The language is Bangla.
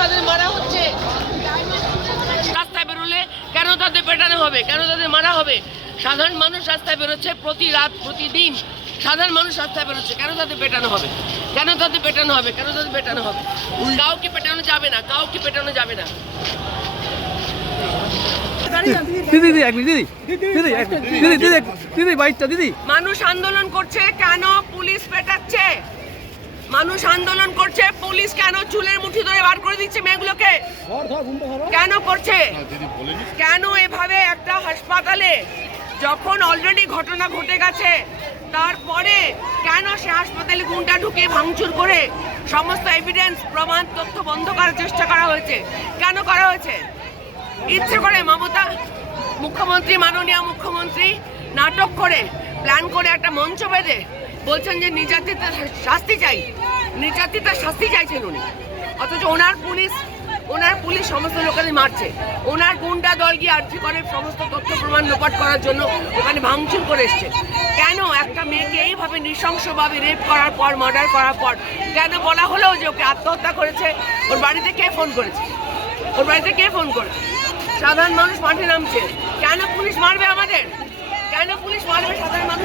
তাদের মারা হচ্ছে। রাস্তায় বেরোলে কেন তাদের পেটানো হবে, কেন তাদের মারা হবে? সাধারণ মানুষ রাস্তায় বেরোচ্ছে প্রতি রাত প্রতিদিন, সাধারণ মানুষ রাস্তায় বেরোচ্ছে, কেন তাদের পেটানো হবে, কেন তাদের পেটানো হবে, কেন তাদের পেটানো হবে? কাউকে পেটানো যাবে না, কাউকে পেটানো যাবে না। মানুষ আন্দোলন করছে, কেন পুলিশ পেটাচ্ছে? মানুষ আন্দোলন করছে, পুলিশ কেন চুলের মুঠি ধরে বার করে দিচ্ছে মেয়েগুলোকে? কেন করছে? কেন এভাবে একটা হাসপাতালে যখন অলরেডি ঘটনা ঘটে গেছে তারপরে কেন সে হাসপাতালে গুন্ডা ঢুকে ভাঙচুর করে সমস্ত এভিডেন্স প্রমাণ তথ্য বন্ধ করার চেষ্টা করা হয়েছে? কেন করা হয়েছে? ইচ্ছে করে মমতা মুখ্যমন্ত্রী, মাননীয় মুখ্যমন্ত্রী নাটক করে প্ল্যান করে একটা মঞ্চ বেঁধে বলছেন যে নির্যাতিতার শাস্তি চাই, নির্যাতিতার শাস্তি চাইছেন উনি, অথচ ওনার পুলিশ সমস্ত লোকেদের মারছে। ওনার গুন্ডা দল গিয়ে আর্জি করে সমস্ত তথ্য প্রমাণ লোপাট করার জন্য ওখানে ভাঙচুর করে এসছে। কেন একটা মেয়েকে এইভাবে নৃশংসভাবে রেপ করার পর, মার্ডার করার পর কেন বলা হলো যে ওকে আত্মহত্যা করেছে? ওর বাড়িতে কে ফোন করেছে? ওর বাড়িতে কে ফোন করেছে? সাধারণ মানুষ মাঠে নামছে, কেন পুলিশ মারবে আমাদের? কেন পুলিশ মারবে সাধারণ মানুষ?